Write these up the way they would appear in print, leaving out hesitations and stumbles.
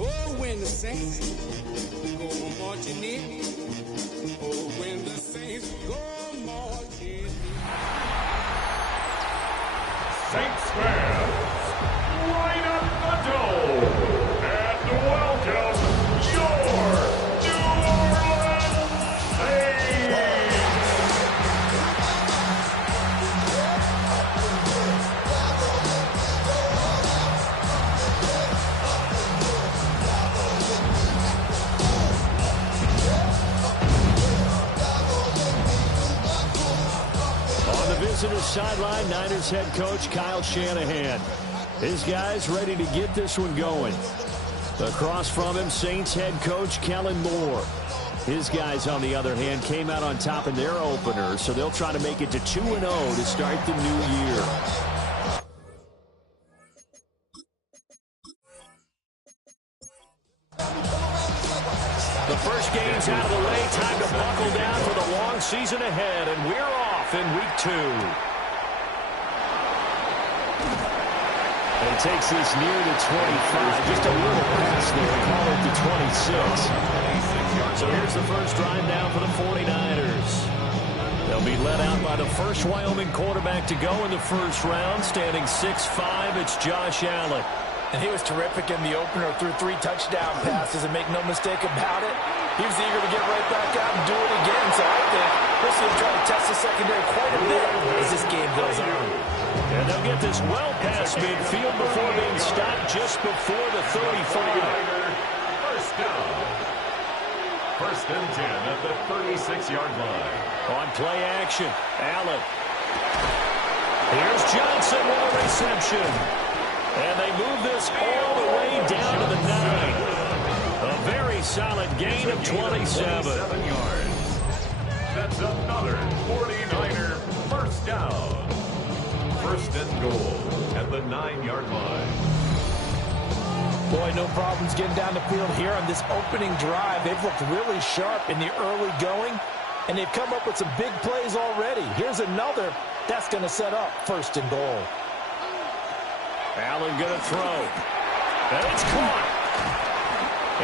Oh, when the saints go marching in. Oh, when the saints go marching in. Saints fans, line up the dome and welcome your New Orleans Saints. On the visitor's sideline, Niners head coach Kyle Shanahan. His guys ready to get this one going. Across from him, Saints head coach Kellen Moore. His guys, on the other hand, came out on top in their opener, so they'll try to make it to 2-0 to start the new year. The first game's out of the way. Time to buckle down for the long season ahead, and we're off in week 2. And takes this near the 25. Just a little pass there. Call it the 26. So here's the first drive now for the 49ers. They'll be led out by the first Wyoming quarterback to go in the first round. Standing 6'5", it's Josh Allen. And he was terrific in the opener, threw 3 touchdown passes, and make no mistake about it, he was eager to get right back out and do it again. So I think we'll see him try to test the secondary quite a bit as this game goes on. And they'll get this well past midfield before being stopped just before the 35. First down. First and 10 at the 36-yard line. On play action, Allen. Here's Johnson with a reception. And they move this all the way down to the 9. A very solid gain of 27 yards. That's another 49er first down. First and goal at the 9-yard line. Boy, no problems getting down the field here on this opening drive. They've looked really sharp in the early going, and they've come up with some big plays already. Here's another that's going to set up first and goal. Allen going to throw. And it's caught.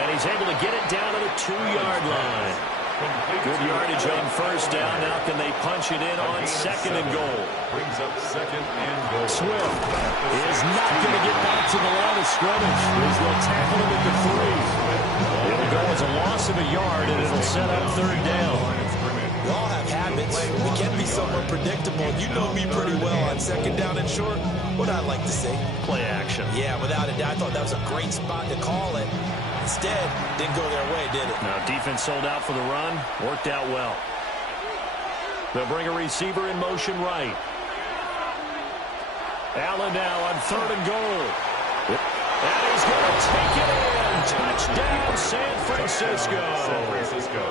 And he's able to get it down to the 2-yard line. Good yardage on first down. Now can they punch it in on second and goal? Brings up second and goal. Swift is not going to get back to the line of scrimmage. They'll tackle him at the 3. It'll go as a loss of a yard, and it'll set up third down. We all have habits. We can be somewhat predictable. You know me pretty well on second down and short. What I'd like to say. Play action. Yeah, without a doubt. I thought that was a great spot to call it. Instead, didn't go their way, did it? Now, defense sold out for the run. Worked out well. They'll bring a receiver in motion right. Allen now on third and goal. And he's going to take it in. Touchdown, San Francisco. San Francisco.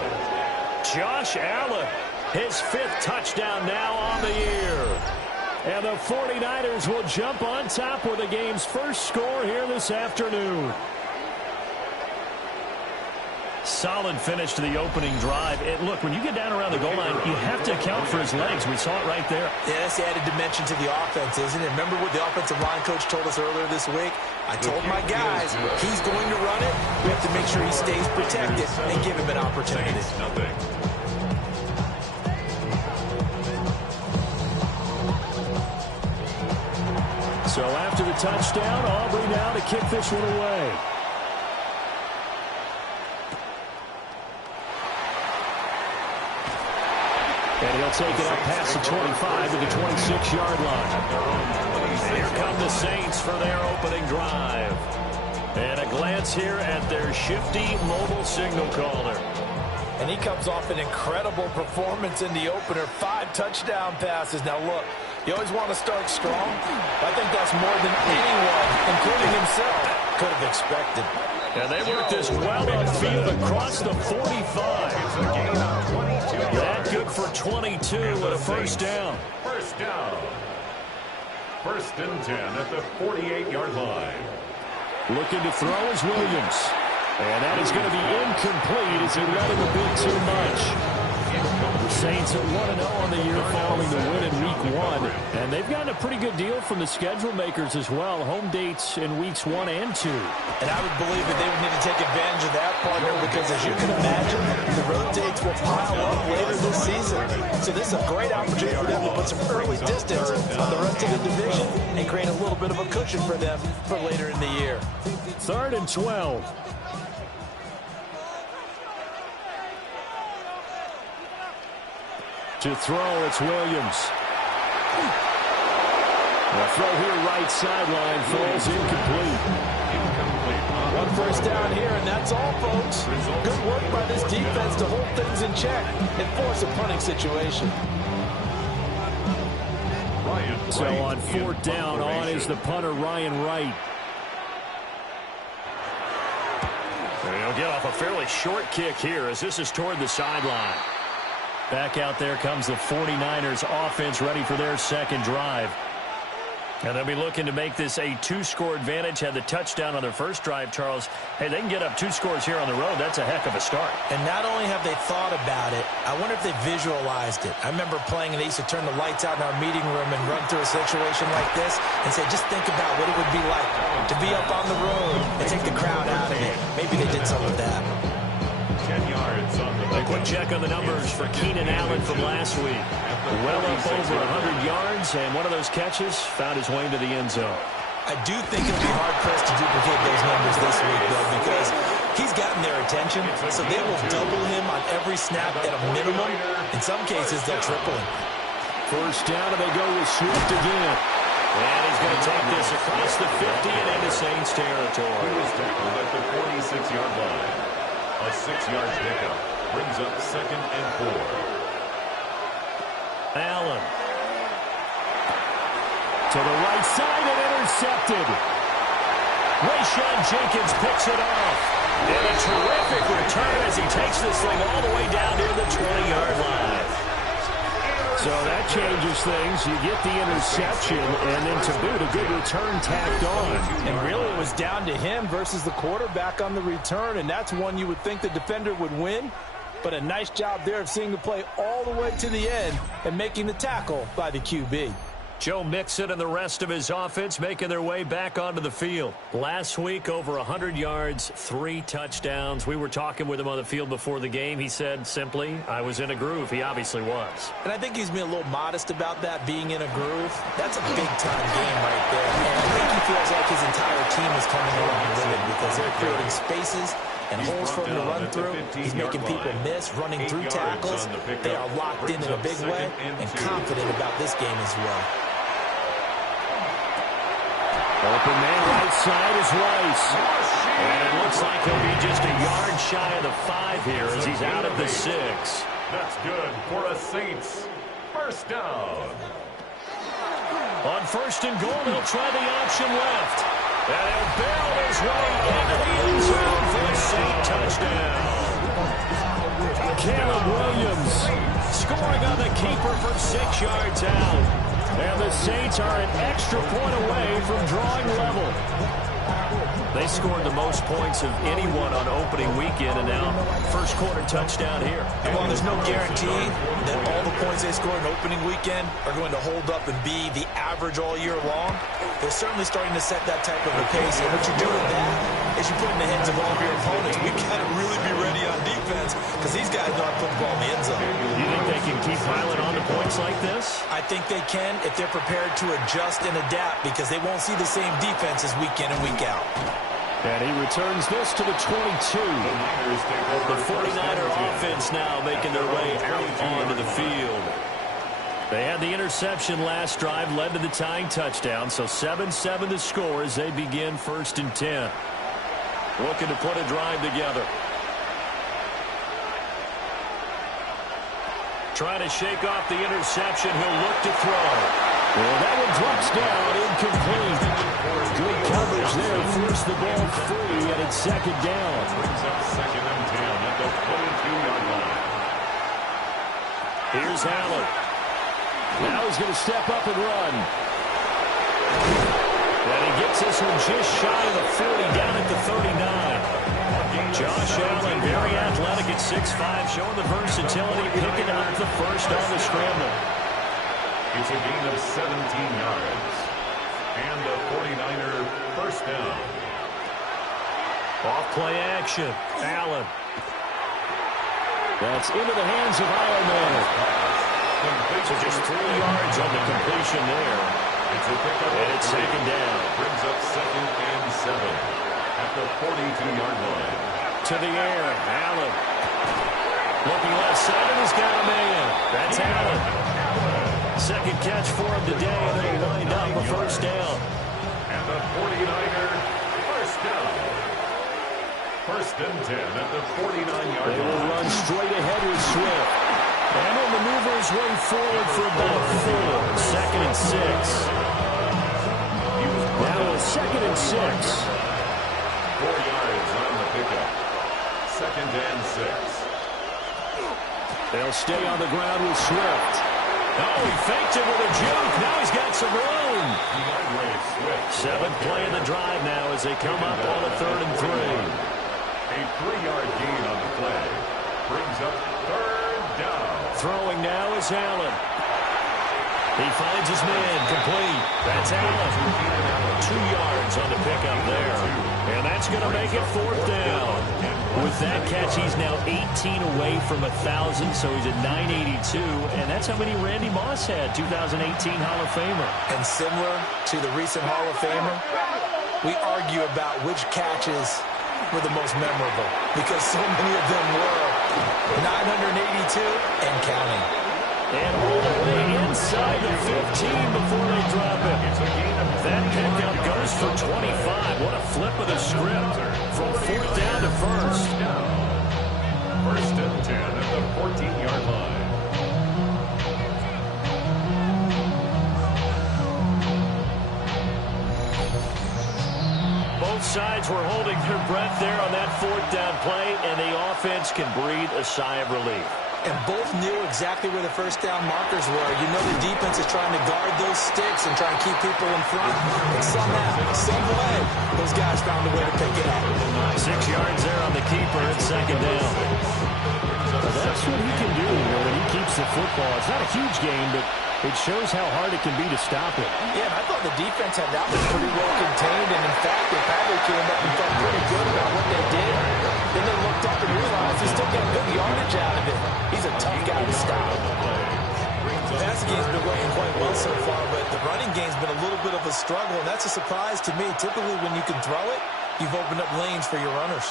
Josh Allen, his 5th touchdown now on the year. And the 49ers will jump on top with the game's first score here this afternoon. Solid finish to the opening drive. And look, when you get down around the goal line, you have to account for his legs. We saw it right there. Yeah, that's the added dimension to the offense, isn't it? Remember what the offensive line coach told us earlier this week? I told my guys, he's going to run it. We have to make sure he stays protected and give him an opportunity. So after the touchdown, Aubrey now to kick this one away. And he'll take it up past the 25 to the 26-yard line. And here come the Saints for their opening drive. And a glance here at their shifty mobile signal caller. And he comes off an incredible performance in the opener. 5 touchdown passes. Now look, you always want to start strong. I think that's more than anyone, including himself, could have expected. And they work this well upfield across the 45. That good for 22 and a first down. First down. First and 10 at the 48-yard line. Looking to throw is Williams. And that is going to be incomplete as he let him a bit too much. The Saints are 1-0 on the year following the win in Week 1. And they've gotten a pretty good deal from the schedule makers as well. Home dates in Weeks 1 and 2. And I would believe that they would need to take advantage of that, partner, because as you can imagine, the road dates will pile up later this season. So this is a great opportunity for them to put some early distance on the rest of the division and create a little bit of a cushion for them for later in the year. 3rd and 12. To throw, it's Williams. The throw here, right sideline, falls incomplete. One first down here, and that's all, folks. Good work by this defense to hold things in check and force a punting situation. So on 4th down, on is the punter, Ryan Wright. And he'll get off a fairly short kick here as this is toward the sideline. Back out there comes the 49ers offense, ready for their second drive. And they'll be looking to make this a 2-score advantage. Had the touchdown on their first drive, Charles. Hey, they can get up 2 scores here on the road. That's a heck of a start. And not only have they thought about it, I wonder if they visualized it. I remember playing, and they used to turn the lights out in our meeting room and run through a situation like this and say, just think about what it would be like to be up on the road and take the crowd out of it. Maybe they did some of that. 10 yards on the A quick check on the numbers for Keenan Allen from last week. Well up over 100 yards, and one of those catches found his way into the end zone. I do think it'll be hard-pressed to duplicate those numbers this week, though, because he's gotten their attention, so they will double him on every snap at a minimum. In some cases, they'll triple him. First down, and they go with Swift again. And he's going to take this across the 50 and into Saints territory. He was tackled at the 46-yard line. A 6-yard pickup brings up 2nd and 4. Allen. To the right side and intercepted. Rayshawn Jenkins picks it off. And a terrific return as he takes this thing all the way down near the 20-yard line. So that changes things. You get the interception, and then to boot, a good return tacked on. And really, it was down to him versus the quarterback on the return, and that's one you would think the defender would win. But a nice job there of seeing the play all the way to the end and making the tackle by the QB. Joe Mixon and the rest of his offense making their way back onto the field. Last week, over 100 yards, 3 touchdowns. We were talking with him on the field before the game. He said simply, I was in a groove. He obviously was. And I think he's being a little modest about that, being in a groove. That's a big-time game right there. And I think he feels like his entire team is coming along with him because they're creating spaces and holes for him to run through. He's making people miss, running through tackles. They are locked in a big way and confident about this game as well. Open man right side is Rice. And it looks like he'll be just a yard shy of the 5 here as he's out of the 6. That's good for a Saints first down. On 1st and goal, they'll try the option left. And he'll barrel his way into the end zone for a Saint touchdown. Caleb Williams scoring on the keeper from 6 yards out. And the Saints are an extra point away from drawing level. They scored the most points of anyone on opening weekend, and now first quarter touchdown here. And while there's no guarantee that all the points they score in opening weekend are going to hold up and be the average all year long, they're certainly starting to set that type of a pace. And what you do with that is you put in the hands of all of your opponents. We've got to really be ready on defense because these guys know how to put the ball in the end zone. You think they can keep piling on the points like this? I think they can if they're prepared to adjust and adapt because they won't see the same defenses week in and week out. And he returns this to the 22. The 49er offense now making their way out onto the field. They had the interception last drive, led to the tying touchdown, so 7-7 the score as they begin 1st and 10. Looking to put a drive together. Trying to shake off the interception. He'll look to throw. Well, that one drops down, incomplete. Good coverage there. Forced the ball free, and it's 2nd down. Brings up 2nd and 10 at the 22-yard line. Here's Allen. Now he's going to step up and run. And he gets this one just shy of the 40, down at the 39. A gain Josh Allen, very athletic at 6'5", showing the versatility, picking up the first on the scramble. It's a gain of 17 yards. And a 49er first down. Off play action. Allen. That's into the hands of Ironman. So just 3 yards on the completion there. It's a pickup. And it's second down. Brings up 2nd and 7 at the 42-yard line. To the air. Allen. Looking left side, he's got a man. That's Allen. Second catch for him today, and they'll wind up a first down. And the 49er first down. 1st and 10 at the 49-yard line. They will run straight ahead with Swift. And he'll maneuver his way forward for about 4. 2nd and 6. Now a 2nd and 6. 4 yards on the pickup. 2nd and 6. They'll stay on the ground with Swift. Oh, he faked it with a juke. Now he's got some room. 7th play of the drive now as they come up on a 3rd and 3. A 3-yard gain on the play. Brings up 3rd down. Throwing now is Allen. He finds his man complete. That's Allen. 2 yards on the pickup there. And that's going to make it 4th down. With that catch, he's now 18 away from 1,000, so he's at 982. And that's how many Randy Moss had, 2018 Hall of Famer. And similar to the recent Hall of Famer, we argue about which catches were the most memorable because so many of them were 982 and counting. And all the way inside the 15 before they drop it. That pickup goes for 25. What a flip of the script from 4th down to 1st. 1st and 10 at the 14-yard line. Both sides were holding their breath there on that 4th down play, and the offense can breathe a sigh of relief. And both knew exactly where the first down markers were. You know the defense is trying to guard those sticks and try and keep people in front. And somehow, some way, those guys found a way to pick it up. 6 yards there on the keeper at 2nd down. That's what he can do when he keeps the football. It's not a huge game, but it shows how hard it can be to stop it. Yeah, and I thought the defense had that one pretty well contained. And, in fact, they probably came up and felt pretty good about what they did. Then they looked up and realized he still got good yardage out of it. He's a tough guy to stop. The passing game's been working quite well so far, but the running game's been a little bit of a struggle, and that's a surprise to me. Typically, when you can throw it, you've opened up lanes for your runners.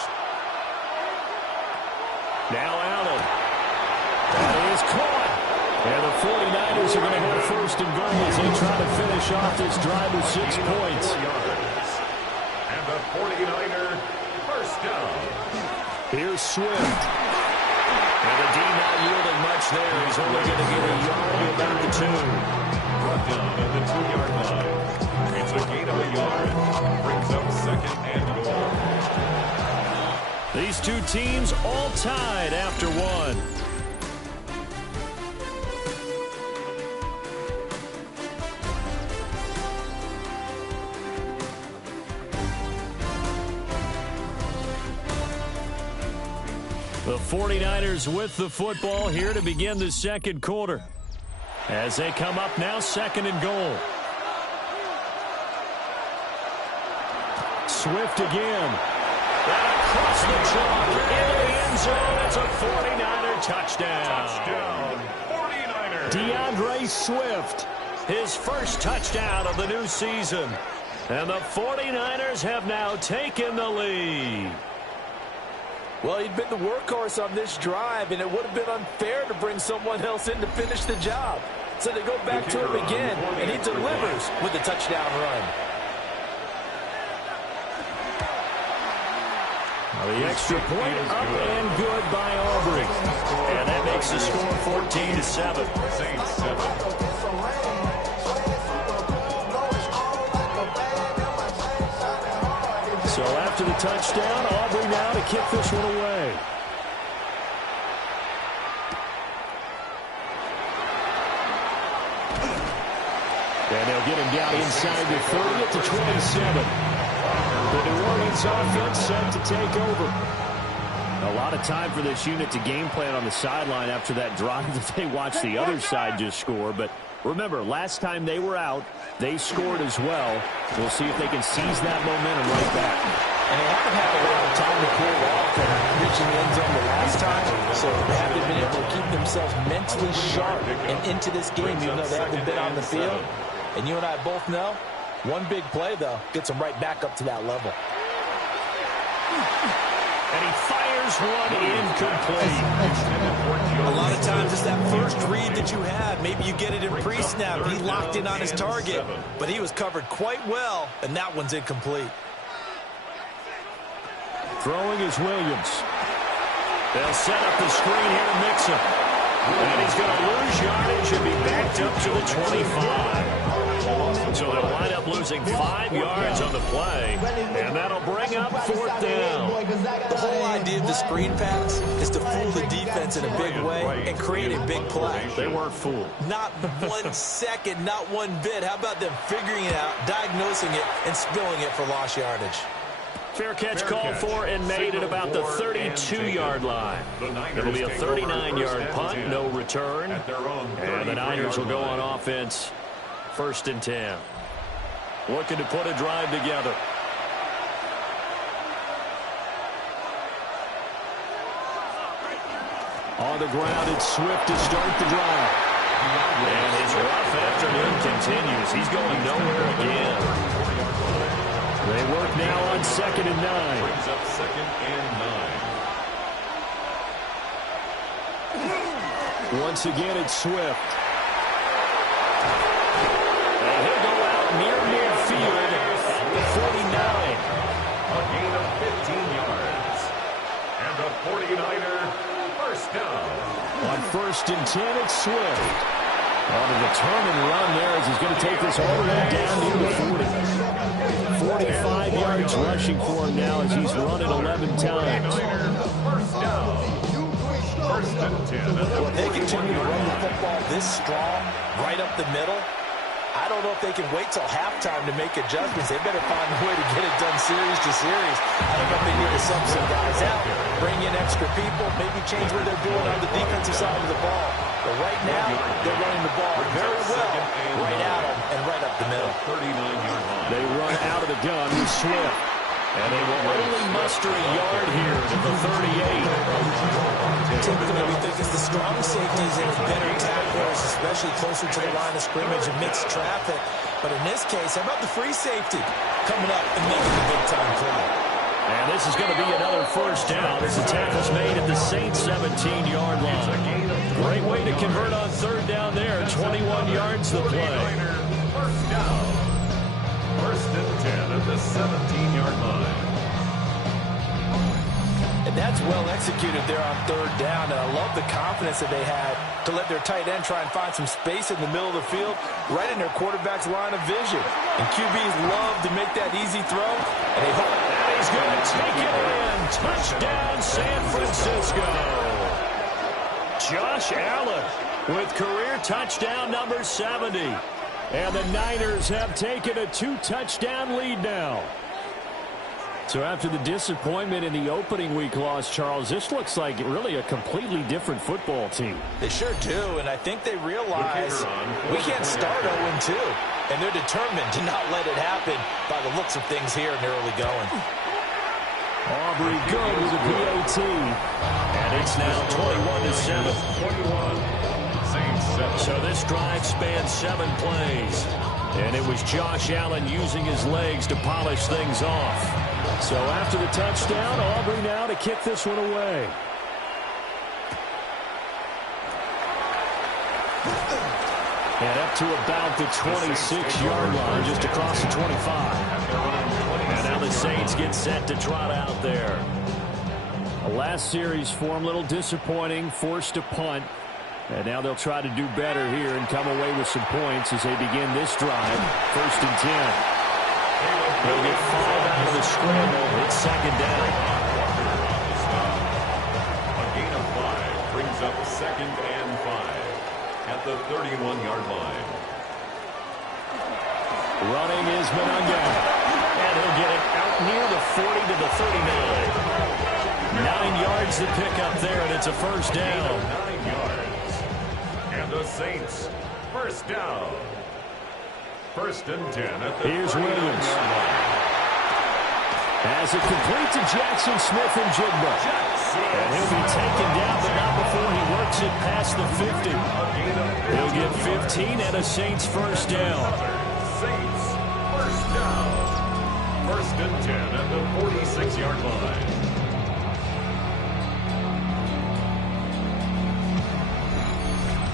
Now Allen. That is caught. And the 49ers are going to have 1st and goal as they try to finish off this drive with 6 points. And the 49er first down. Here's Swift. And the D not yielding much there. He's only going to get a yard to about the 2. Brought down at the 2-yard line. It's a gain of a yard. Brings up 2nd and goal. These two teams all tied after 1. The 49ers with the football here to begin the 2nd quarter. As they come up now, 2nd and goal. Swift again. And across the chalk into the end zone. It's a 49er touchdown. Touchdown, 49ers. DeAndre Swift, his first touchdown of the new season. And the 49ers have now taken the lead. Well, he'd been the workhorse on this drive, and it would have been unfair to bring someone else in to finish the job. So they go back to him again, and he delivers with a touchdown run. The extra point up and good by Aubrey. And that makes the score 14-7. Saints 7. So after the touchdown, Aubrey now to kick this one away. And they'll get him down inside the 30 at the 27. The New Orleans offense set to take over. A lot of time for this unit to game plan on the sideline after that drive that they watched the other side just score. But remember, last time they were out, they scored as well. We'll see if they can seize that momentum right back. And they haven't had a lot of time to cool off from reaching the end zone the last time, so they haven't been able to keep themselves mentally sharp and into this game, even though they haven't been on the field. And you and I both know, one big play, though, gets them right back up to that level. And he fires one incomplete. A lot of times it's that first read that you have. Maybe you get it in pre-snap. He locked in on his target, but he was covered quite well, and that one's incomplete. Throwing is Williams. They'll set up the screen here to Mixon. And he's going to lose yardage and be backed up to the 25. So they'll wind up losing 5 yards on the play, and that'll bring up 4th down. The whole idea of the screen pass is to fool the defense in a big way and create a big play. They weren't fooled. Not 1 second, not one bit. How about them figuring it out, diagnosing it, and spilling it for lost yardage? Fair catch called for and made at about the 32-yard line. It'll be a 39-yard punt, no return. And the Niners will go on offense. 1st and 10. Looking to put a drive together. On the ground, it's Swift to start the drive. And his rough afternoon continues. He's going nowhere again. They work now on 2nd and 9. Brings up 2nd and 9. Once again, it's Swift. And he'll go out near midfield at the 49. A gain of 15 yards. And the 49er, first down. On 1st and 10, it's Swift. On a determined run there as he's going to take this all the way down near the 40. 45 yards rushing for him now as he's run it 11 times. First down. 1st and 10. Well, they continue to run the football this strong, right up the middle. I don't know if they can wait till halftime to make adjustments. They better find a way to get it done series to series. I don't know if they need to sub some guys out, bring in extra people, maybe change what they're doing on the defensive side of the ball. But right now, they're running the ball very well, right at them and right up the middle. 39-yard line. They run out of the gun with Swift. And they will only muster a yard here to the 38. Typically, we think it's the strong safeties and better tacklers, especially closer to the line of scrimmage amidst traffic. But in this case, how about the free safety coming up and making the big-time play? And this is going to be another 1st down as the tackle's made at the Saints 17-yard line. Great way to convert on 3rd down there. 21 yards the play. First down. 1st and 10 at the 17-yard line. And that's well executed there on 3rd down. And I love the confidence that they had to let their tight end try and find some space in the middle of the field, right in their quarterback's line of vision. And QBs love to make that easy throw. And they hope. And he's going to take it in. Touchdown, San Francisco. Josh Allen with career touchdown number 70. And the Niners have taken a 2-touchdown lead now. So after the disappointment in the opening week loss, Charles, this looks like really a completely different football team. They sure do, and I think they realize we can't start 0-2, and they're determined to not let it happen by the looks of things here in the early going. Aubrey good with a PAT, and it's now 21-7. 21. So this drive spans 7 plays. And it was Josh Allen using his legs to polish things off. So after the touchdown, Aubrey now to kick this one away. And up to about the 26-yard line, just across the 25. And now the Saints get set to trot out there. The last series for them, a little disappointing, forced a punt. And now they'll try to do better here and come away with some points as they begin this drive. 1st and 10. They'll get 5 out of the scramble. It's 2nd down. A gain of 5 brings up 2nd and 5 at the 31-yard line. Running is Monunga. And he'll get it out near the 40 to the 39. 9 yards finds the pickup there, and it's a first down. 9 yards. And the Saints, first down. First and 10 at the Here's 39 Williams. yard line. As it complete to Jackson Smith and Jigba. And he'll be taken down, but not before he works it past the 50. He'll get 15 and a Saints first down. Saints, first down. First and 10 at the 46-yard line.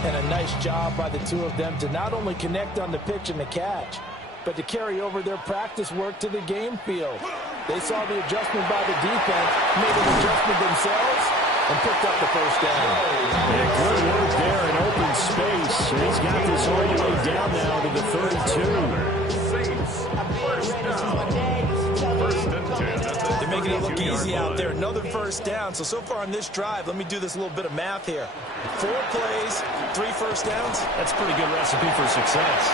And a nice job by the two of them to not only connect on the pitch and the catch, but to carry over their practice work to the game field. They saw the adjustment by the defense, made an adjustment themselves, and picked up the first down. Yeah, good work there in open space. He's got this all the way down now to the 32. Saints, first down. First and 10 at the They're making it look 32-yard easy out line. there. Another first down. So far on this drive, let me do this little bit of math here. 4 plays, 3 first downs. That's a pretty good recipe for success.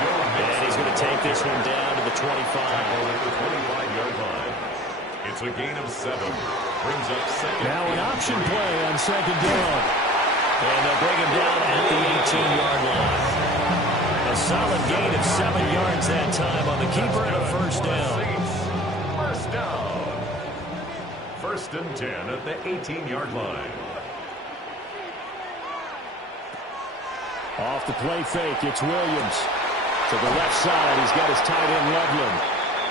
And he's going to take this one down to the 25. At the 25-yard line. It's a gain of 7. Brings up second. Now an option play on second down. And they'll bring him down at the 18-yard line. A solid gain of 7 yards that time on the keeper and a first down. Saints, first down. First and 10 at the 18-yard line. Off the play fake, it's Williams. To the left side, he's got his tight end Loveland.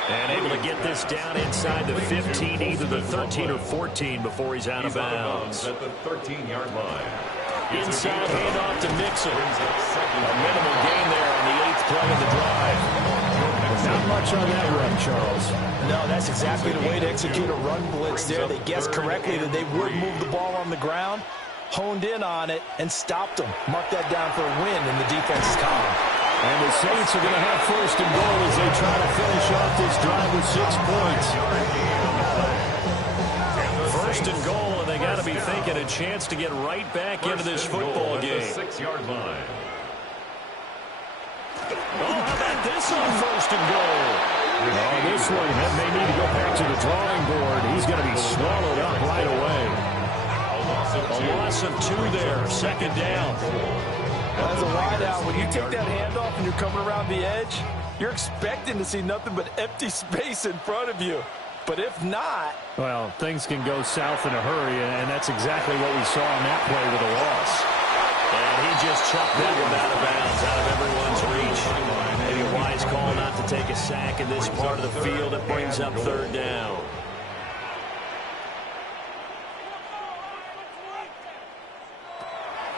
And able to get this down inside the 15, either the 13 or 14 before he's out of bounds. At the 13-yard line. Inside handoff to Mixon. A minimal gain there on the 8th play of the drive. Not much on that run, Charles. No, that's exactly the way to execute a run blitz there. They guessed correctly that they would move the ball on the ground, honed in on it, and stopped them. Mark that down for a win in the defense's column. And the Saints are going to have first and goal as they try to finish off this drive with 6 points. First and goal, and they got to be thinking a chance to get right back into this football game. 6-yard line. Oh, how about this on first and goal? Oh, this one may need to go back to the drawing board. He's going to be swallowed up right away. A loss of 2 there, second down. As a wideout, when you take that handoff and you're coming around the edge, you're expecting to see nothing but empty space in front of you. But if not... Well, things can go south in a hurry, and that's exactly what we saw on that play with a loss. And he just chucked that one out of bounds, out of everyone's reach. Maybe a wise call not to take a sack in this part of the field. It brings up third down.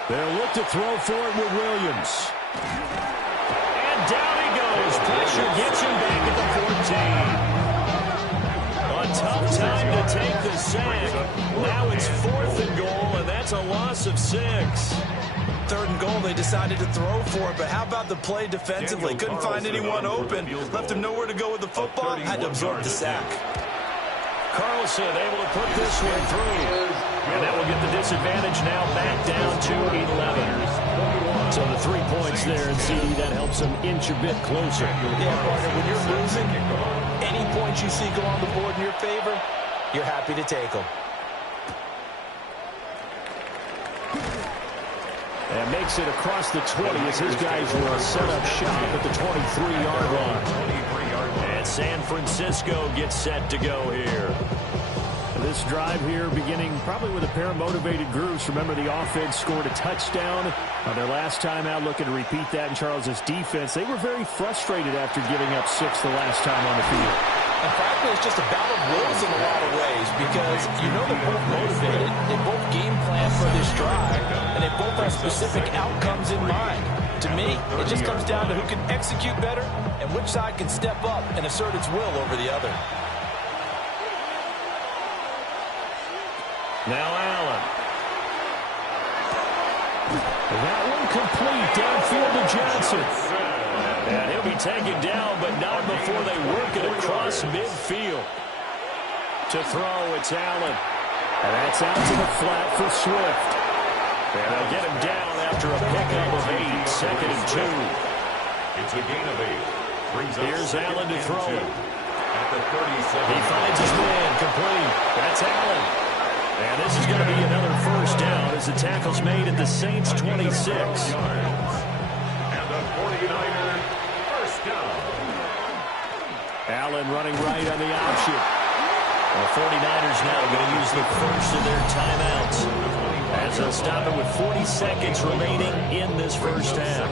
They'll look to throw for it with Williams. And down he goes. Pressure gets him back at the 14. A tough time to take the sack. Now it's 4th and goal, and that's a loss of 6. 3rd and goal, they decided to throw for it, but how about the play defensively? Couldn't find anyone open. Left him nowhere to go with the football. Had to absorb the sack. Carlson able to put this one through. And that will get the disadvantage now back down to 11. So the 3 points there, and CD, that helps them inch a bit closer. Yeah, partner, when you're losing, any points you see go on the board in your favor, you're happy to take them. And makes it across the 20 as his guys will set up shop at the 23-yard line. And San Francisco gets set to go here. This drive here beginning probably with a pair of motivated groups. Remember, the offense scored a touchdown on their last time out, looking to repeat that in Charles' defense. They were very frustrated after giving up 6 the last time on the field. And frankly, it's just a battle of wills in a lot of ways because you know they're both motivated. They both game plan for this drive, and they both have specific outcomes in mind. To me, it just comes down to who can execute better and which side can step up and assert its will over the other. Now Allen. That one complete downfield to Johnson. And he'll be taken down, but not before they work it across midfield. To throw, it's Allen. And that's out to the flat for Swift. And they'll get him down after a pickup of 8, 2nd and 2. It's a gain of 8. Here's Allen to throw. At the 37. He finds his man complete. That's Allen. the tackle's made at the Saints' 26. And the 49er first down. Allen running right on the option. The 49ers now going to use the first of their timeouts, as they'll stop it with 40 seconds remaining in this first half.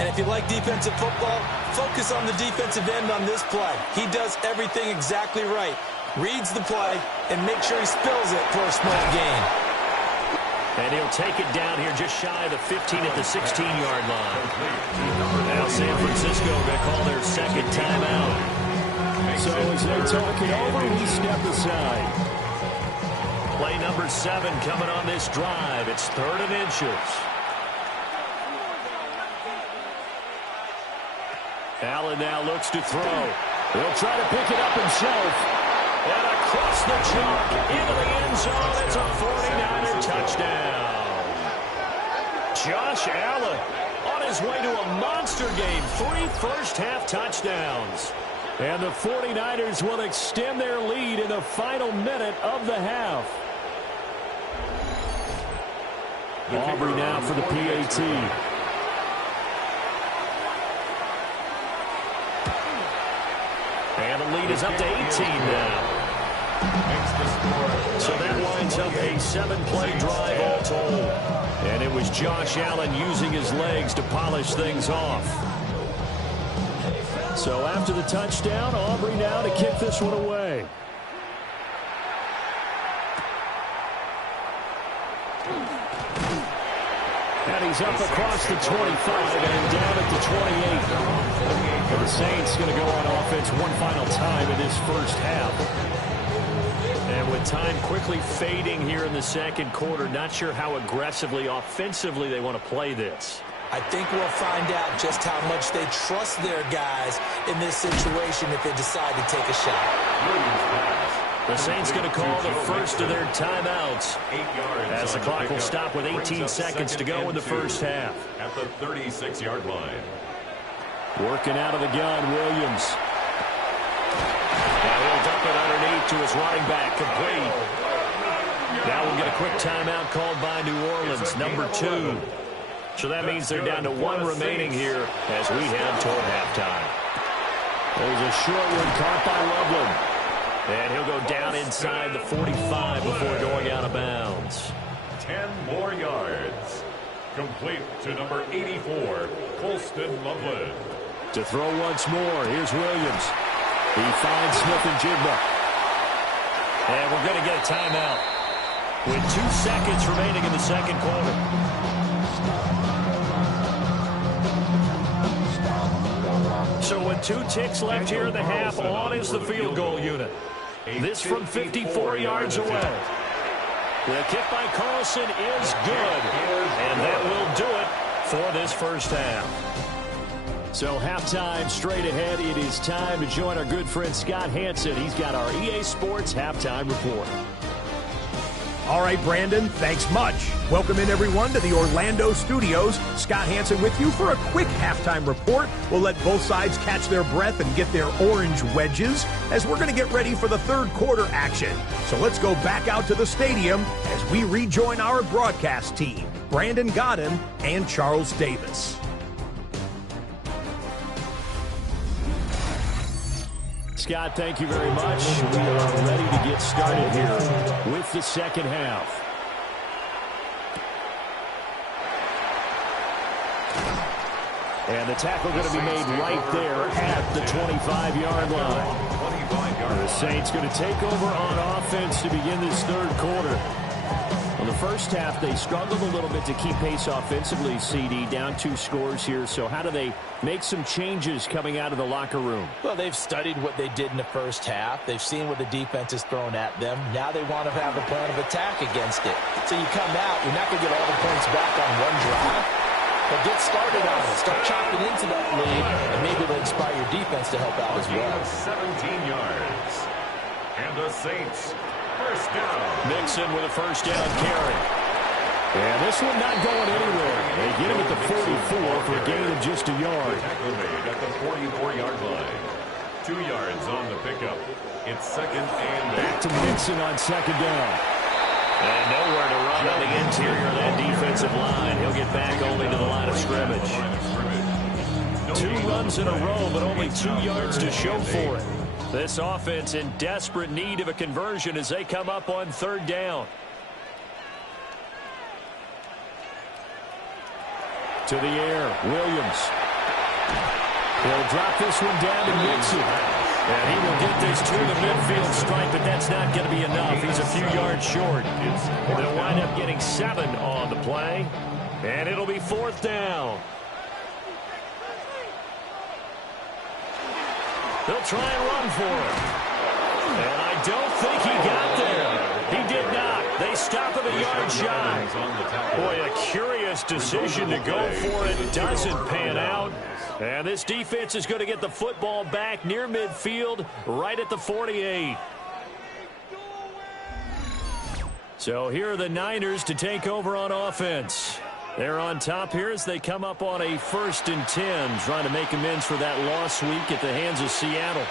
And if you like defensive football, focus on the defensive end on this play. He does everything exactly right. Reads the play and makes sure he spills it for a small gain. And he'll take it down here just shy of the 15 at the 16-yard line. Now San Francisco going to call their second timeout. So as they talk it over, we step aside. Play number 7 coming on this drive. It's 3rd and inches. Allen now looks to throw. He'll try to pick it up himself. And across the chalk into the end zone. It's a 49er touchdown. Josh Allen on his way to a monster game. 3 first-half touchdowns. And the 49ers will extend their lead in the final minute of the half. Aubrey now for the PAT. And the lead is up to 18 now. So that lines up a 7-play drive all told. And it was Josh Allen using his legs to polish things off. So after the touchdown, Aubrey now to kick this one away. And he's up across the 25 and down at the 28. And the Saints going to go on offense one final time in this first half. And with time quickly fading here in the second quarter, not sure how aggressively, offensively they want to play this. I think we'll find out just how much they trust their guys in this situation if they decide to take a shot. The Saints going to call the first of their timeouts as the clock will stop with 18 seconds to go in the first half. At the 36-yard line. Working out of the gun, Williams. Now he'll dump it underneath to his running back, complete. Now we'll get a quick timeout called by New Orleans, number 2. So that means they're down to 1 remaining here as we head toward halftime. There's a short one caught by Loveland. And he'll go down inside the 45 before going out of bounds. 10 more yards. Complete to number 84, Colston Loveland. To throw once more, here's Williams. He finds Smith and Jigba. And we're going to get a timeout with 2 seconds remaining in the second quarter. So with 2 ticks left here in the half, on is the field goal unit. This from 54 yards away. The kick by Carlson is good. And that will do it for this first half. So halftime straight ahead. It is time to join our good friend Scott Hansen. He's got our EA Sports halftime report. All right, Brandon, thanks much. Welcome in, everyone, to the Orlando studios. Scott Hansen with you for a quick halftime report. We'll let both sides catch their breath and get their orange wedges as we're going to get ready for the third quarter action. So let's go back out to the stadium as we rejoin our broadcast team, Brandon Godden and Charles Davis. Scott, thank you very much. We are ready to get started here with the second half. And the tackle going to be made right there at the 25-yard line. The Saints going to take over on offense to begin this third quarter. In the first half, they struggled a little bit to keep pace offensively, CD, down 2 scores here. So how do they make some changes coming out of the locker room? Well, they've studied what they did in the first half. They've seen what the defense has thrown at them. Now they want to have a plan of attack against it. So you come out, you're not going to get all the points back on one drive, but get started on it. Start chopping into that lead, and maybe they'll inspire your defense to help out as well. 17 yards. And the Saints, first down. Mixon with a first down carry. And this one not going anywhere. They get him at the 44 for a gain of just a yard. Tackle made at the 44-yard line. 2 yards on the pickup. It's second and back to Mixon on second down. And nowhere to run on the interior of that defensive line. He'll get back only to the line of scrimmage. 2 runs in a row, but only 2 yards to show for it. This offense in desperate need of a conversion as they come up on 3rd down. To the air, Williams. He'll drop this one down to Nixon. And he will get this to the midfield stripe, but that's not going to be enough. He's a few yards short. They'll wind up getting 7 on the play. And it'll be 4th down. They'll try and run for it. And I don't think he got there. He did not. They stop him a yard shy. Boy, a curious decision to go for it. Doesn't pan out. And this defense is going to get the football back near midfield, right at the 48. So here are the Niners to take over on offense. They're on top here as they come up on a 1st and 10, trying to make amends for that loss week at the hands of Seattle.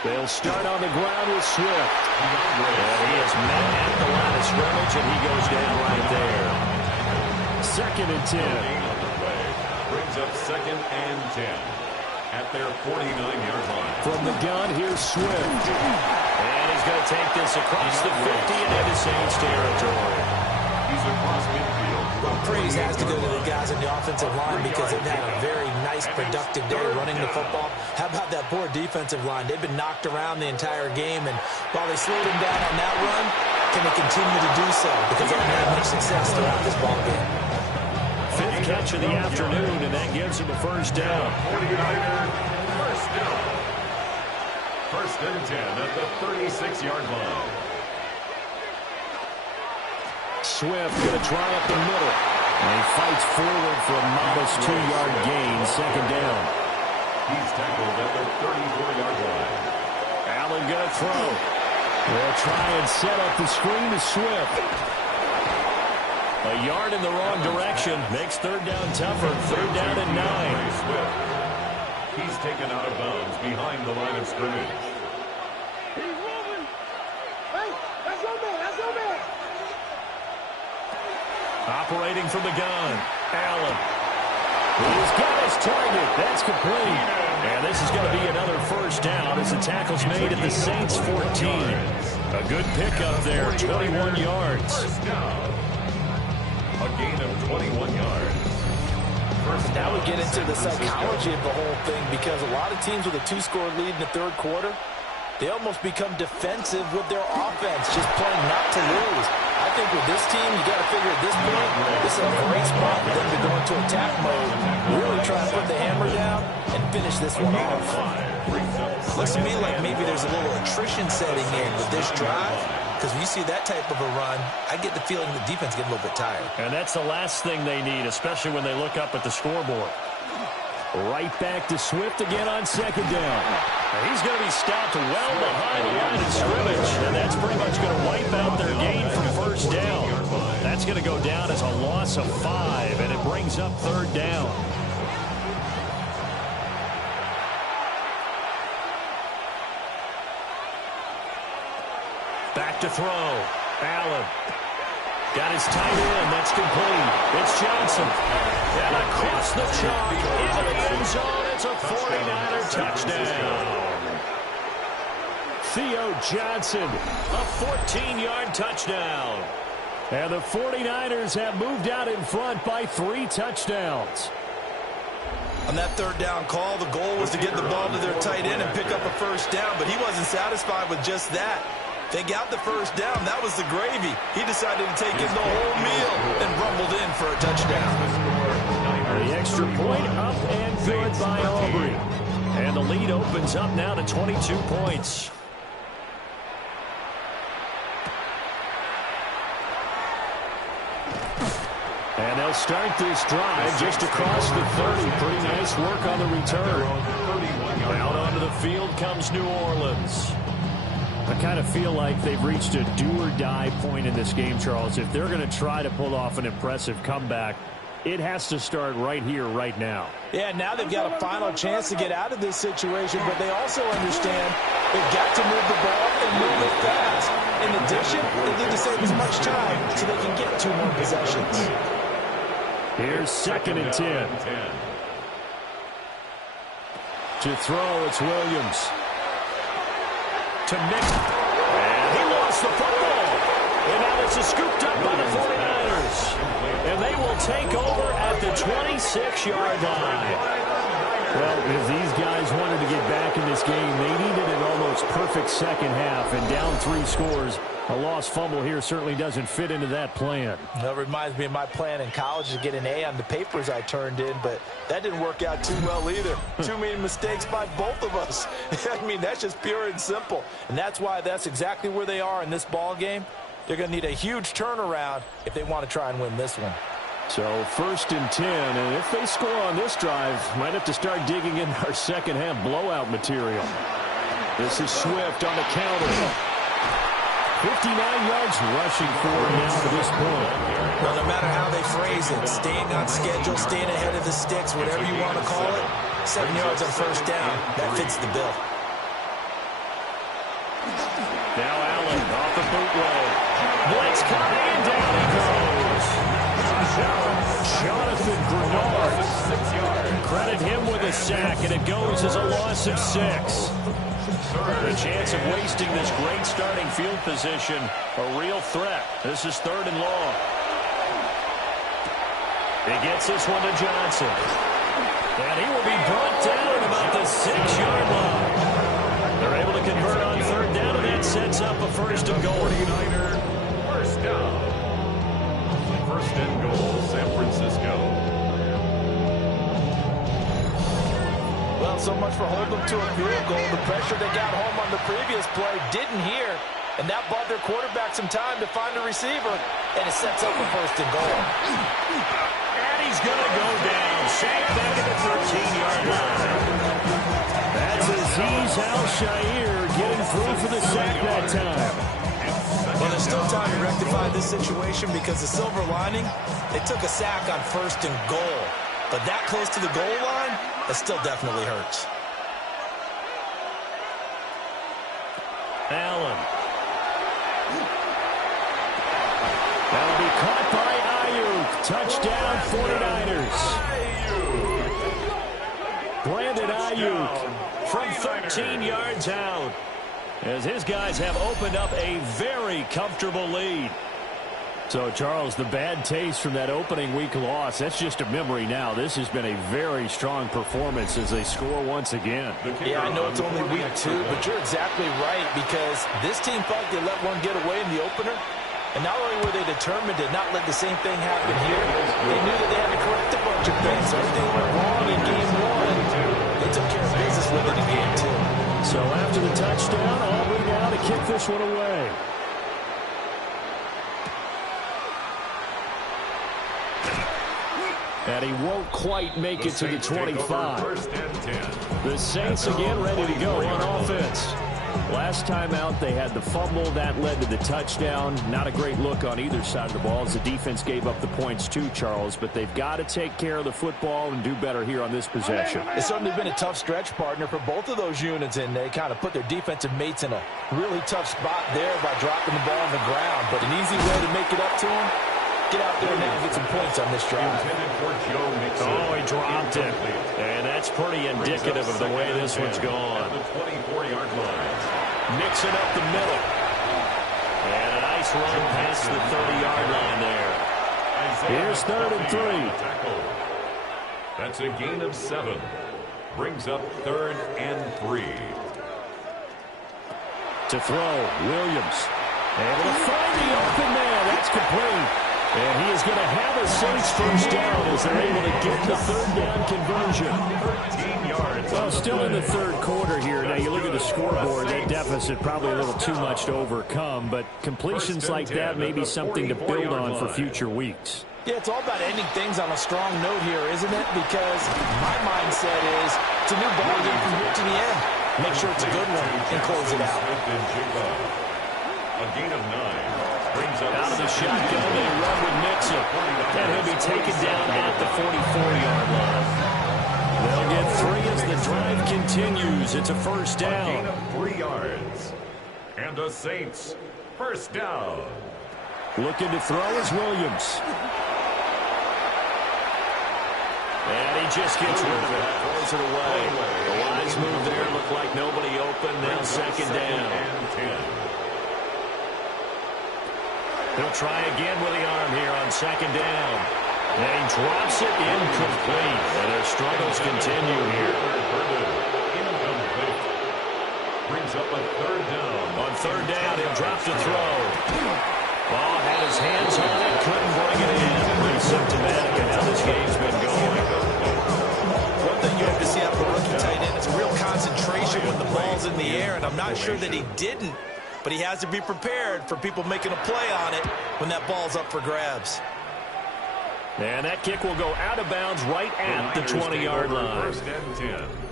They'll start on the ground with Swift. And he is met at the line of scrimmage, and he goes down right there. 2nd and 10. Brings up 2nd and 10 at their 49-yard line. From the gun, here's Swift. And he's going to take this across the 50 and into Saints territory. He's across midfield. Well, praise has to go to the guys in the offensive line because they've had a very nice, productive day running the football. How about that poor defensive line? They've been knocked around the entire game, and while they slowed him down on that run, can they continue to do so? Because they haven't had much success throughout this ball game. 5th catch of the afternoon, and that gives him a 1st down. 49er, 1st down. 1st and 10 at the 36-yard line. Swift going to try up the middle. And he fights forward for a modest 2-yard gain, 2nd down. He's tackled at the 34-yard line. Allen going to throw. They'll try and set up the screen to Swift. A yard in the wrong direction makes 3rd down tougher. 3rd down and 9. Swift. He's taken out of bounds behind the line of scrimmage. He's moving. Hey, that's your man. That's your man. Operating from the gun, Allen. He's got his target. That's complete. And this is going to be another 1st down as the tackle's made at the Saints 14. A good pickup there, 21 yards. First down. A gain of 21 yards. Now we get into the psychology of the whole thing because a lot of teams with a 2-score lead in the 3rd quarter, they almost become defensive with their offense, just playing not to lose. I think with this team, you got to figure at this point, this is a great spot for them to go into attack mode, really try to put the hammer down and finish this one off. Looks to me like maybe there's a little attrition setting in with this drive, because when you see that type of a run, I get the feeling the defense gets a little bit tired. And that's the last thing they need, especially when they look up at the scoreboard. Right back to Swift again on 2nd down. And he's going to be stopped well behind the line of scrimmage. And that's pretty much going to wipe out their gain from 1st down. That's going to go down as a loss of 5, and it brings up 3rd down. Back to throw. Allen. Got his tight end. That's complete. It's Johnson. And across the chalk into the end zone. It's a 49er touchdown. Theo Johnson, a 14-yard touchdown. And the 49ers have moved out in front by 3 touchdowns. On that 3rd down call, the goal was to get the ball to their tight end and pick up a 1st down, but he wasn't satisfied with just that. They got the 1st down. That was the gravy. He decided to take in the whole meal and rumbled in for a touchdown. The extra point up and good by Aubrey. And the lead opens up now to 22 points. And they'll start this drive just across the 30. Pretty nice work on the return. Out onto the field comes New Orleans. I kind of feel like they've reached a do-or-die point in this game, Charles. If they're going to try to pull off an impressive comeback, It has to start right here, right now. Yeah, now they've got a final chance to get out of this situation, but they also understand they've got to move the ball and move it fast. In addition, they need to save as much time so they can get 2 more possessions. Here's 2nd and 10. To throw, it's Williams. To Nick. And he lost the football. And now this is scooped up by the 49ers. And they will take over at the 26-yard line. Well, if these guys wanted to get back in this game, they needed an almost perfect second half. And down 3 scores, a lost fumble here certainly doesn't fit into that plan. That reminds me of my plan in college to get an A on the papers I turned in, but that didn't work out too well either. Too many mistakes by both of us. I mean, that's just pure and simple. And that's why that's exactly where they are in this ball game. They're going to need a huge turnaround if they want to try and win this one. So 1st and 10, and if they score on this drive, might have to start digging in our second half blowout material. This is Swift on the counter. 59 yards rushing for him now to this point. Well, no matter how they phrase it, staying on schedule, staying ahead of the sticks, whatever you want to call it, 7 yards on 1st down, that fits the bill. Now Allen off the bootleg. Blitz coming, and down he goes. Jonathan Grenard. 6 yards. Credit him with a sack, and it goes as a loss of 6. The chance of wasting this great starting field position, a real threat. This is 3rd and long. He gets this one to Johnson. And he will be brought down at about the 6-yard line. They're able to convert on 3rd down, and that sets up a 1st and goal. 49er, 1st down. 1st and goal, San Francisco. Well, so much for holding them to a field goal. The pressure they got home on the previous play didn't hear, and that bought their quarterback some time to find a receiver, and it sets up a 1st and goal. And he's going to go down. Sacked back at the 13-yard line. That's Azeez Al-Shaair getting through for the sack that time. Well, there's still time to rectify this situation because the silver lining, they took a sack on 1st and goal. But that close to the goal line, that still definitely hurts. Allen. That'll be caught by Ayuk. Touchdown, 49ers. Brandon Ayuk from 13 yards out, as his guys have opened up a very comfortable lead. So, Charles, the bad taste from that opening week loss, that's just a memory now. This has been a very strong performance as they score once again. Yeah, I know it's only week 2, but you're exactly right because this team thought they let one get away in the opener. And not only were they determined to not let the same thing happen here, they knew that they had to correct a bunch of things. So everything went wrong in game 1. They took care of business with it in game 2. So after the touchdown, Aubrey now to kick this one away. And he won't quite make it to the 25. The Saints again ready to go on offense. Last time out, they had the fumble. That led to the touchdown. Not a great look on either side of the ball as the defense gave up the points too, Charles. But they've got to take care of the football and do better here on this possession. It's certainly been a tough stretch, partner, for both of those units, and they kind of put their defensive mates in a really tough spot there by dropping the ball on the ground. But an easy way to make it up to them, get out there now and get some points on this drive. Oh, he dropped it. And that's pretty indicative of the way this one's gone. The 24-yard line. Mixing up the middle. And a nice run past the 30-yard line there. Here's 3rd and 3. That's a gain of 7. Brings up 3rd and 3. To throw, Williams. Able to find the open man. That's complete. And he is going to have a Saints 1st down as they're able to get the 3rd down conversion. 13 yards. Well, still in the 3rd quarter here. Now, you look at the scoreboard, that deficit probably a little too much to overcome, but completions like that may be something to build on for future weeks. Yeah, it's all about ending things on a strong note here, isn't it? Because my mindset is it's a new ball game from here to the end. Make sure it's a good one and close it out. A gain of 9. Out of the shotgun, they run with Mixon. And he'll be taken down at the 44-yard line. They'll get 3 as the drive continues. It's a first down. A gain of 3 yards. And the Saints, first down. Looking to throw is Williams. And he just gets rid of it. Throws it away. The wise move there. Looked like nobody open. Now second down. He'll try again with the arm here on second down. And he drops it incomplete. And their struggles continue here. Incomplete. Brings up a third down. On third down, he'll drop to throw. Ball had his hands on it, couldn't bring it in. Pretty symptomatic of how this game's been going. One thing you have to see out of the rookie tight end is a real concentration when the ball's in the air, and I'm not sure that he didn't, but he has to be prepared for people making a play on it when that ball's up for grabs. And that kick will go out of bounds right at the 20-yard line.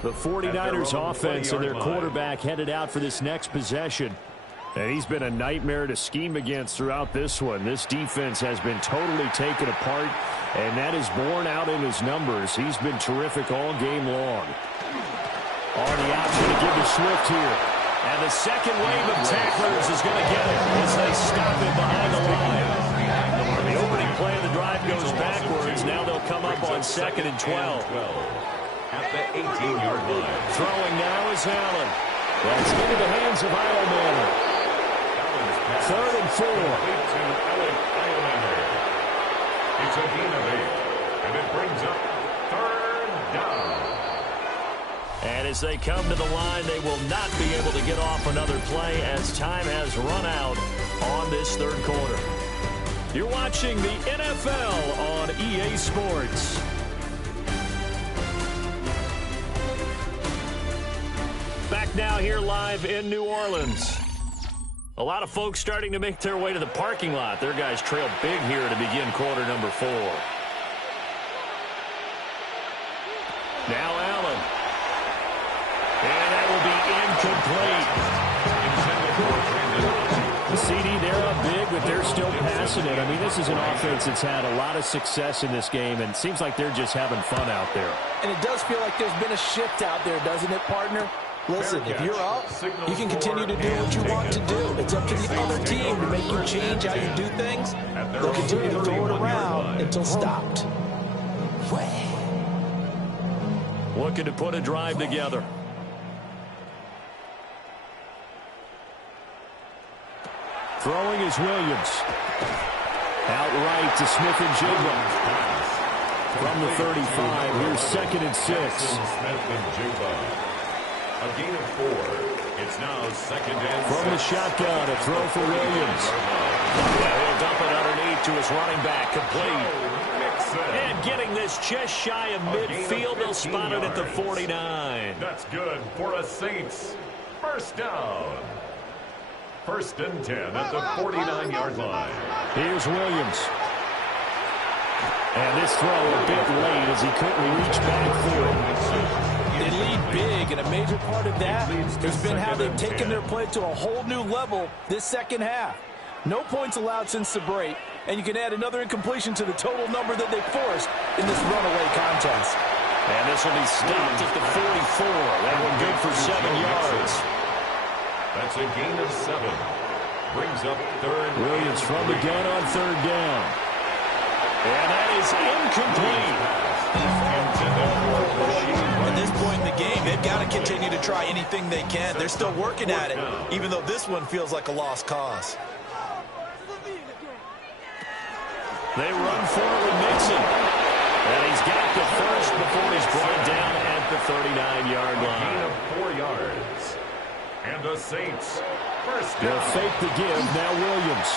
The 49ers offense and their quarterback headed out for this next possession. And he's been a nightmare to scheme against throughout this one. This defense has been totally taken apart, and that is borne out in his numbers. He's been terrific all game long. On the option to give to Swift here. And the second wave of tacklers is going to get it as they stop him behind the line. The opening play of the drive goes backwards. Now they'll come up on 2nd and 12. At the 18-yard line. Throwing now is Allen. That's into the hands of Idleman. 3rd and 4. It's a gain of 8. And it brings up 3rd down. And as they come to the line, they will not be able to get off another play as time has run out on this 3rd quarter. You're watching the NFL on EA Sports. Back now here live in New Orleans. A lot of folks starting to make their way to the parking lot. Their guys trail big here to begin quarter number 4. Now Allen. And that will be incomplete. The CD, they're up big, but they're still passing it. I mean, this is an offense that's had a lot of success in this game, and it seems like they're just having fun out there. And it does feel like there's been a shift out there, doesn't it, partner? Listen, if you're up, you can continue to do what you want to do. It's up to the other team to make you change how you do things. They'll continue to throw it around until stopped. Looking to put a drive together. Throwing is Williams. Outright to Smith and Jigba. From the 35, here's 2nd and 6. Smith and Jigba. A gain of 4. It's now 2nd and 6. From the shotgun, a throw for Williams. And he'll dump it underneath to his running back, complete. And getting this just shy of midfield, they'll spot it at the 49. That's good for a Saints. First down. 1st and 10 at the 49-yard line. Here's Williams. And this throw a bit late as he couldn't reach back for it. They lead big, and a major part of that has been how they've taken their play to a whole new level this second half. No points allowed since the break, and you can add another incompletion to the total number that they forced in this runaway contest. And this will be stopped at the 44. That one good for 7 yards. That's a gain of 7. Brings up 3rd. Williams from the gun on 3rd down. And that is incomplete. At this point in the game, they've got to continue to try anything they can. They're still working at it, even though this one feels like a lost cause. They run forward with Mixon. And he's got the first before he's brought down at the 39-yard line. Gain of 4 yards. And the Saints, first down. They'll fake the give. Now Williams.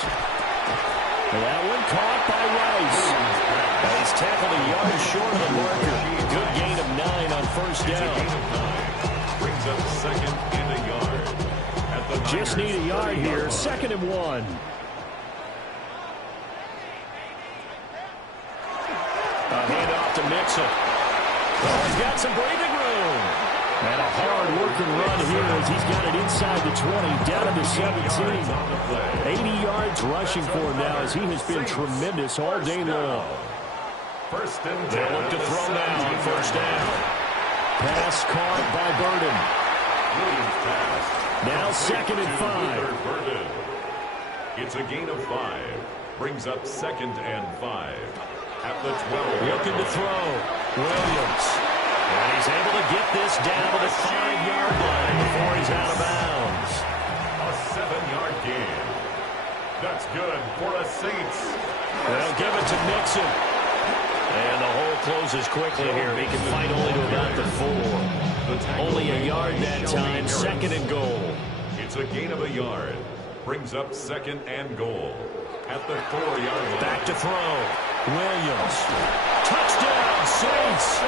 And that one caught by Rice. And he's tackled a yard short of the marker. Good gain of 9 on first down. Brings up 2nd and a yard. At the Just need a yard here. 2nd and 1. A handoff to Mixon. Oh, he's got some breathing room. And a hard-working run here as he's got it inside the 20, down to the 17. 80 yards rushing for him now as he has been tremendous all day long. First and 10. They'll look to throw now on first down. Pass caught by Burden. Now 2nd and 5. It's a gain of 5. Brings up 2nd and 5. At the 12. Looking to throw. Williams. And he's able to get this down to the 5-yard line before he's out of bounds. A 7-yard gain. That's good for a Saints. They'll give it to Nixon. And the hole closes quickly here. He can fight only to about the 4. Only a yard that time. 2nd and goal. It's a gain of a yard. Brings up 2nd and goal. At the 4-yard line. Back to throw. Williams. Touchdown, Saints.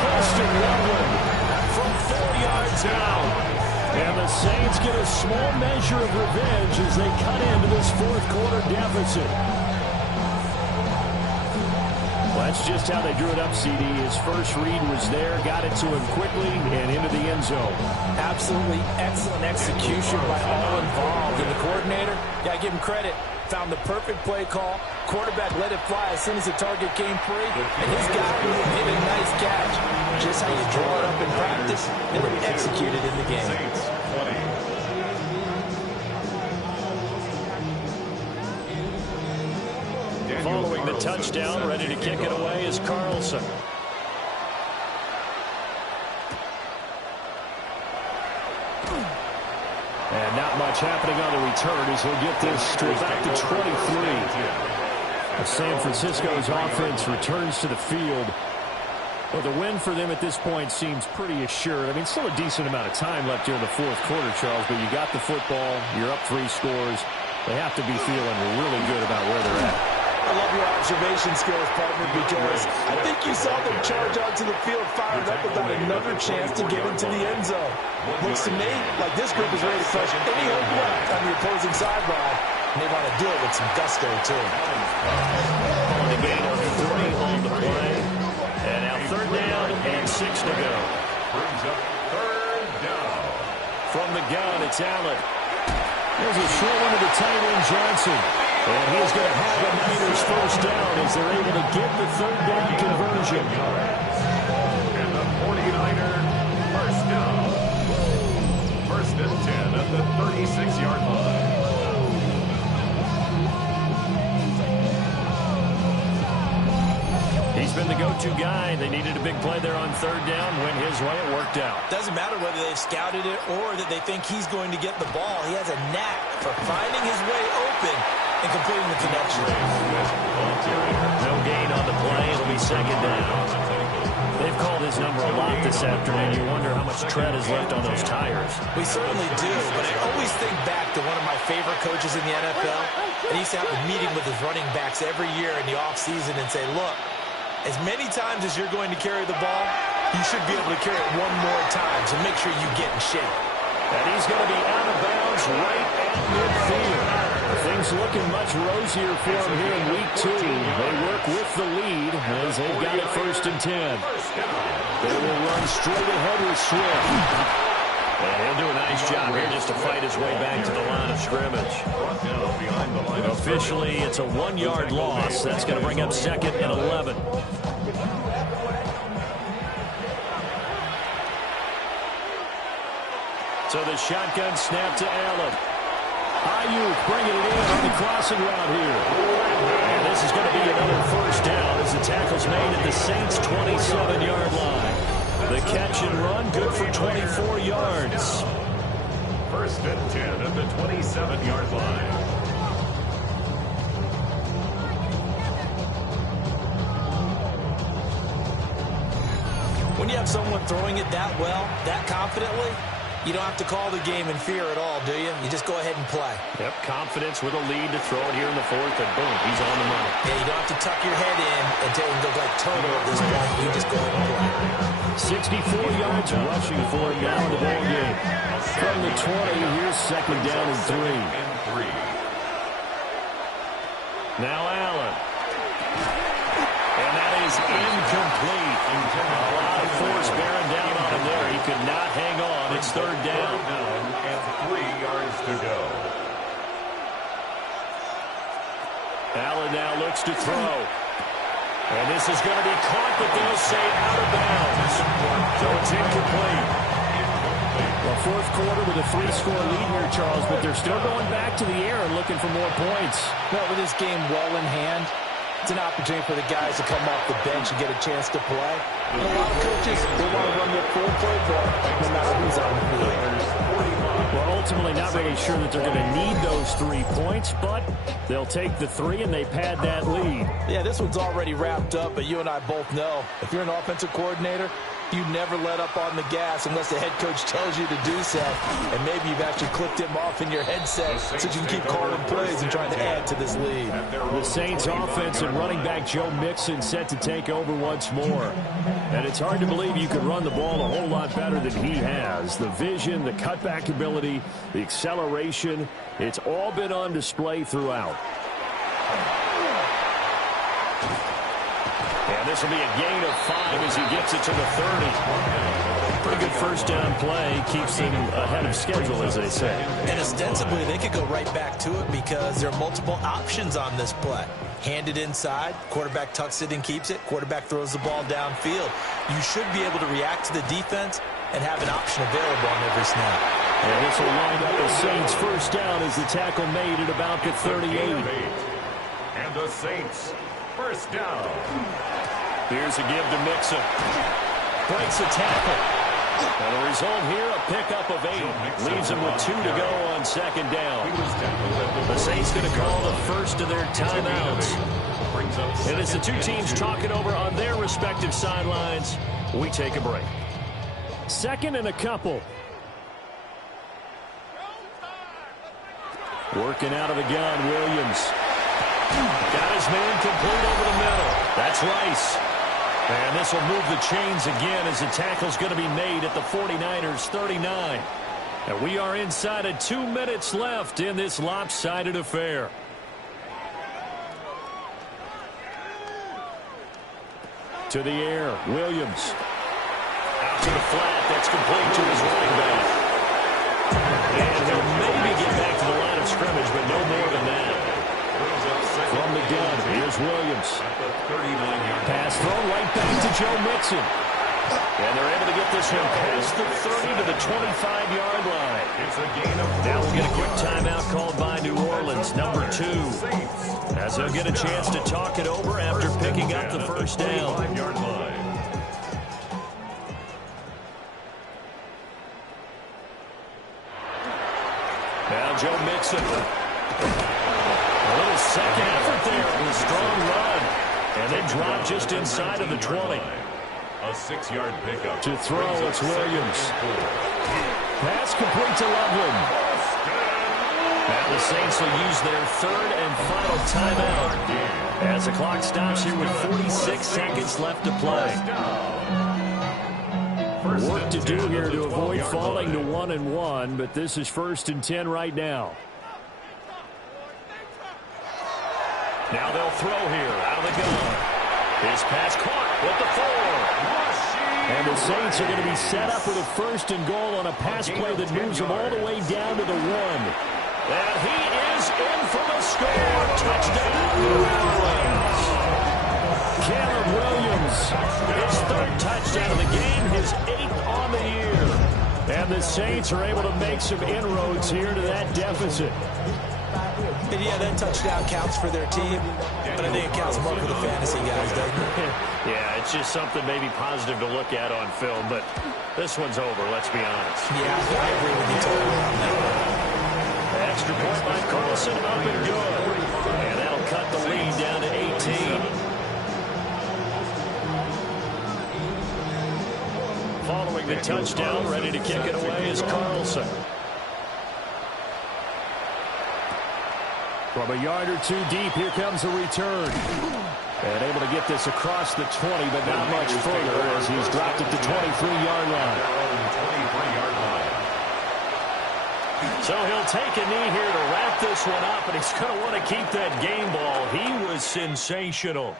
Preston Loveland from 4 yards out. And the Saints get a small measure of revenge as they cut into this 4th quarter deficit. Well, that's just how they drew it up, CD. His first read was there, got it to him quickly, and into the end zone. Absolutely excellent execution by all involved. And the coordinator, got to give him credit, found the perfect play call. Quarterback let it fly as soon as the target came free, and his guy made a nice catch. Just how you draw it up in practice and then execute it in the game. Saints 20. Following the touchdown, ready to kick it away is Carlson. And not much happening on the return as he'll get this to about the 23. As San Francisco's offense returns to the field. Well, the win for them at this point seems pretty assured. I mean, still a decent amount of time left here in the 4th quarter, Charles, but you got the football, you're up 3 scores. They have to be feeling really good about where they're at. I love your observation skills, partner, because I think you saw them charge onto the field, fired up about another chance to get into the end zone. Looks to me like this group is ready to crush any hope left on the opposing sideline, and they want to do it with some gusto, too. On the gain of 3 on the play. And now 3rd down and 6 to go. Brings up 3rd down. From the gun, it's Allen. There's a short one to the tight end, Johnson. And he's going to have the Niners first down as they're able to get the 3rd down conversion. And the 49er first down. 1st and 10 at the 36-yard line. He's been the go-to guy. They needed a big play there on 3rd down. Went his way. It worked out. Doesn't matter whether they've scouted it or that they think he's going to get the ball. He has a knack for finding his way open and completing the connection. No gain on the play. It'll be 2nd down. They've called his number a lot this afternoon. You wonder how much tread is left on those tires. We certainly do, but I always think back to one of my favorite coaches in the NFL. And he used to have a meeting with his running backs every year in the offseason and say, look, as many times as you're going to carry the ball, you should be able to carry it one more time, so make sure you get in shape. And he's going to be out of bounds right at midfield. Things looking much rosier for him here in week 2. They work with the lead as they've got it 1st and 10. They will run straight ahead with Swift. And he'll do a nice job here just to fight his way back to the line of scrimmage. Officially, it's a 1-yard loss. That's going to bring up 2nd and 11. So the shotgun snap to Allen. Ayuk bringing it in on the crossing route here. And this is going to be another first down as the tackle's made at the Saints' 27-yard line. The catch and run, good for 24 yards. 1st and 10 at the 27-yard line. When you have someone throwing it that well, that confidently, you don't have to call the game in fear at all, do you? You just go ahead and play. Yep, confidence with a lead to throw it here in the 4th, and boom, he's on the money. Yeah, you don't have to tuck your head in and look like Turtle at this point. You just go ahead and play. 64 yards rushing for him now in the ball game. From the 20, here's 2nd down and 3. Now Allen. And that is incomplete. A lot of force bearing down on him there. He could not hang on. It's third down. And 3 yards to go. Allen now looks to throw. And this is going to be caught, but they'll say out of bounds. So it's incomplete. Well, fourth quarter with a 3-score lead here, Charles, but they're still going back to the air and looking for more points. Well, with this game well in hand, it's an opportunity for the guys to come off the bench and get a chance to play. And a lot of coaches, they want to run their full playbook no matter who's on the field. Well, ultimately not really sure that they're going to need those 3 points, but they'll take the 3 and they pad that lead. Yeah, this one's already wrapped up, but you and I both know if you're an offensive coordinator, you never let up on the gas unless the head coach tells you to do so. And maybe you've actually clicked him off in your headset so you can keep calling plays and trying to add to this lead. The Saints offense and running back Joe Mixon set to take over once more. And it's hard to believe you could run the ball a whole lot better than he has. The vision, the cutback ability, the acceleration, it's all been on display throughout. And this will be a gain of 5 as he gets it to the 30. Pretty good first down play. Keeps them ahead of schedule, as they say. And ostensibly, they could go right back to it because there are multiple options on this play. Hand it inside, quarterback tucks it and keeps it, quarterback throws the ball downfield. You should be able to react to the defense and have an option available on every snap. And this will wind up the Saints' first down as the tackle made at about the 38. And the Saints, first down. Here's a give to Mixon. Breaks a tackle. And the result here, a pickup of 8. Leaves him with 2 to go on second down. The Saints going to call the first of their timeouts. And as the two teams talking over on their respective sidelines, we take a break. Second and a couple. Working out of the gun, Williams. Got his man complete over the middle. That's Rice. And this will move the chains again as the tackle's going to be made at the 49ers 39. And we are inside of 2 minutes left in this lopsided affair. To the air, Williams. Out to the flat, that's complete to his running back. And he'll maybe get back to the line of scrimmage, but no more than that. From the gun, here's Williams. Pass thrown right back to Joe Mixon. And they're able to get this one past the 30 to the 25-yard line. Now we'll get a quick timeout called by New Orleans, number 2. As they'll get a chance to talk it over after picking up the first down. Now Joe Mixon. A little second effort there with a strong run. And they drop just inside of the 20. A 6-yard pickup. To throw, it's Williams. Pass complete to Loveland. Now the Saints will use their third and final timeout as the clock stops here with 46 seconds left to play. Work to do here to avoid falling to 1-1, but this is 1st and 10 right now. Now they'll throw here out of the gun. His pass caught with the 4. And the Saints are going to be set up with a 1st and goal on a pass play that moves them all the way down to the 1. And he is in for the score. Touchdown, New Orleans. Caleb Williams, his 3rd touchdown of the game, his 8th on the year. And the Saints are able to make some inroads here to that deficit. And yeah, that touchdown counts for their team, but I think it counts more for the fantasy guys, doesn't it? Yeah, it's just something maybe positive to look at on film, but this one's over, let's be honest. Yeah, I agree with you totally on that. Extra point by Carlson, up and good. And that'll cut the lead down to 18. Following the touchdown, ready to kick it away is Carlson. From a yard or 2 deep, here comes the return. And able to get this across the 20, but not much further as he's dropped at the 23-yard line. So he'll take a knee here to wrap this one up, and he's going to want to keep that game ball. He was sensational.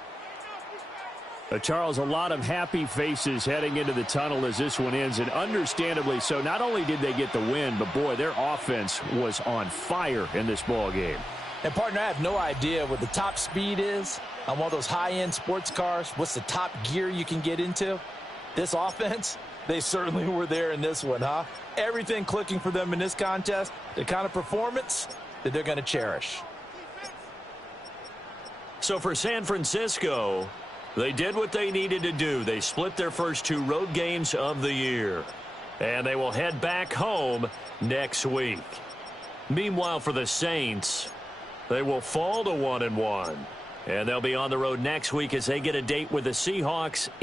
Charles, a lot of happy faces heading into the tunnel as this one ends, and understandably so. Not only did they get the win, but, boy, their offense was on fire in this ball game. And, partner, I have no idea what the top speed is on one of those high-end sports cars. What's the top gear you can get into? This offense, they certainly were there in this one, huh? Everything clicking for them in this contest, the kind of performance that they're going to cherish. So for San Francisco, they did what they needed to do. They split their first 2 road games of the year, and they will head back home next week. Meanwhile, for the Saints, they will fall to 1-1, and they'll be on the road next week as they get a date with the Seahawks in